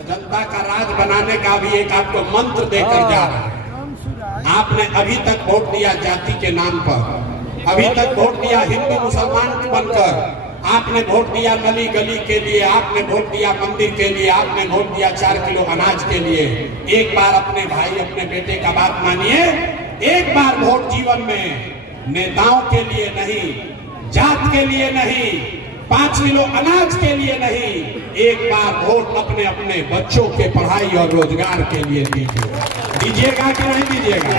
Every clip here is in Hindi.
जनता का राज बनाने का भी एक आपको मंत्र देकर जा रहा है। आपने अभी तक वोट दिया जाति के नाम पर, अभी तक वोट दिया हिंदू मुसलमान बनकर, आपने वोट दिया नली गली के लिए, आपने वोट दिया मंदिर के लिए, आपने वोट दिया 4 किलो अनाज के लिए। एक बार अपने भाई अपने बेटे का बात मानिए, एक बार वोट जीवन में नेताओं के लिए नहीं, जात के लिए नहीं, 5 किलो अनाज के लिए नहीं, एक बार वोट अपने अपने बच्चों के पढ़ाई और रोजगार के लिए दीजिएगा कि नहीं दीजिएगा?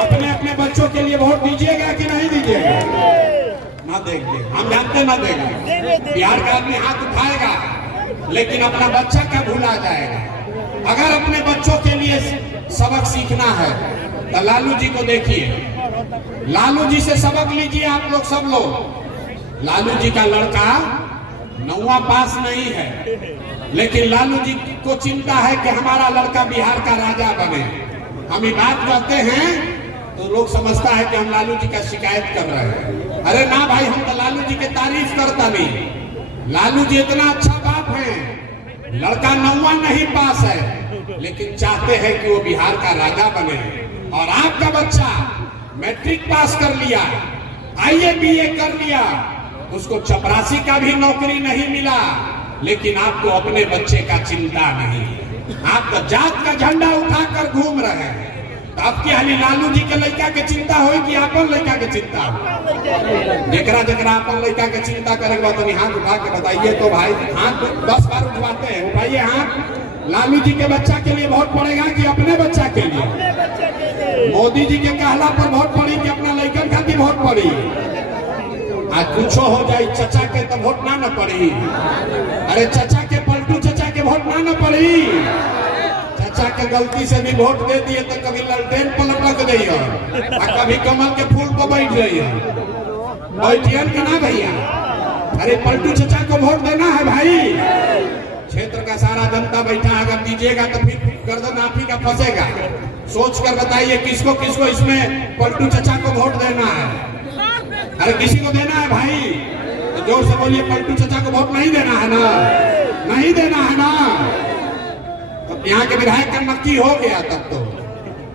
अपने अपने बच्चों के लिए वोट दीजिएगा कि नहीं दीजिएगा? ना देंगे, हम जानते ना देंगे। बिहार का आदमी हाथ उठाएगा लेकिन अपना बच्चा का भूला जाएगा। अगर अपने बच्चों के लिए सबक सीखना है तो लालू जी को देखिए, लालू जी से सबक लीजिए आप लोग, सब लोग। लालू जी का लड़का 9वां पास नहीं है, लेकिन लालू जी को चिंता है कि हमारा लड़का बिहार का राजा बने। हम ये बात कहते हैं तो लोग समझता है कि हम लालू जी का शिकायत कर रहे हैं। अरे ना भाई, हम तो लालू जी की तारीफ करता नहीं। लालू जी इतना अच्छा बाप है, लड़का 9वां नहीं पास है लेकिन चाहते हैं कि वो बिहार का राजा बने। और आपका बच्चा मैट्रिक पास कर लिया, IAA BA कर लिया, उसको चपरासी का भी नौकरी नहीं मिला, लेकिन आपको अपने बच्चे का चिंता नहीं। आप तो जात का झंडा उठाकर घूम रहे हैं। तो आपकी हाली लालू जी के लड़का के चिंता हो कि अपन लड़का के चिंता हो? जरा जरा अपन लड़का के चिंता करेगा तो हाथ उठा के बताइए तो भाई। हाथ 10 बार उठवाते हैं, उठाइए हाथ। लालू जी के बच्चा के लिए वोट पड़ेगा कि अपने बच्चा के लिए? मोदी जी के कहला पर वोट पड़ी कि अपना लड़कन खातिर वोट पड़ी? आज कुछ हो जाए चचा के तो वोट ना न पड़ी। अरे चचा के पलटू चचा के वोट ना न पड़ी। चचा के गलती से भी वोट दे दिए तो कभी ललटेन पर लटक गई और कभी कमल के फूल पर बैठ गई है। बैठियन के ना भैया। अरे पलटू चचा को वोट देना है भाई। क्षेत्र का सारा जनता बैठा, अगर दीजिएगा तो फिर गर्दन आप ही का फंसेगा। सोच कर बताइए किसको किसको इसमें पलटू चचा को वोट देना है। अरे किसी को देना है भाई तो जोर से बोलिए, पलटू चचा को वोट नहीं देना है ना? नहीं देना है ना? तब यहाँ के विधायक का नक्की हो गया। तब तो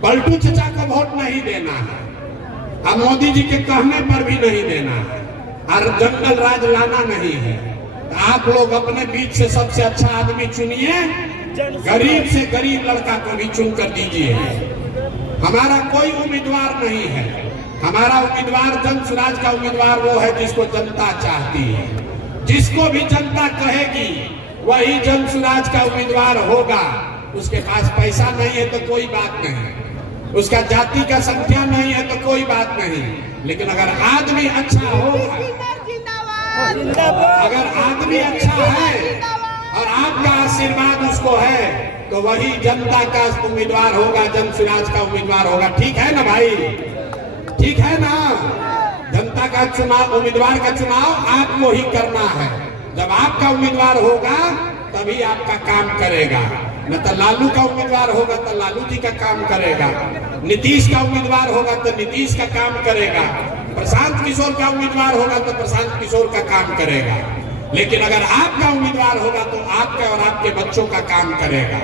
पलटू चचा को वोट नहीं देना है, अब मोदी जी के कहने पर भी नहीं देना है, और जंगल राज लाना नहीं है। तो आप लोग अपने बीच से सबसे अच्छा आदमी चुनिए, गरीब से गरीब लड़का को भी चुन कर दीजिए। हमारा कोई उम्मीदवार नहीं है, हमारा उम्मीदवार जन स्वराज का उम्मीदवार वो है जिसको जनता चाहती है। जिसको भी जनता कहेगी वही जन स्वराज का उम्मीदवार होगा। उसके पास पैसा नहीं है तो कोई बात नहीं, उसका जाति का संख्या नहीं है तो कोई बात नहीं, लेकिन अगर आदमी अच्छा होगा, अगर आदमी अच्छा है और आपका आशीर्वाद उसको है तो वही जनता का उम्मीदवार होगा, जन स्वराज का उम्मीदवार होगा। ठीक है ना भाई? ठीक है ना? जनता का चुनाव, उम्मीदवार का चुनाव आपको ही करना है। जब आपका उम्मीदवार होगा तभी आपका काम करेगा। न तो लालू का उम्मीदवार होगा तो लालू जी का काम करेगा, नीतीश का उम्मीदवार होगा तो नीतीश का काम करेगा, प्रशांत किशोर का उम्मीदवार होगा तो प्रशांत किशोर का काम करेगा। लेकिन अगर आपका उम्मीदवार होगा तो आपके और आपके बच्चों का काम करेगा।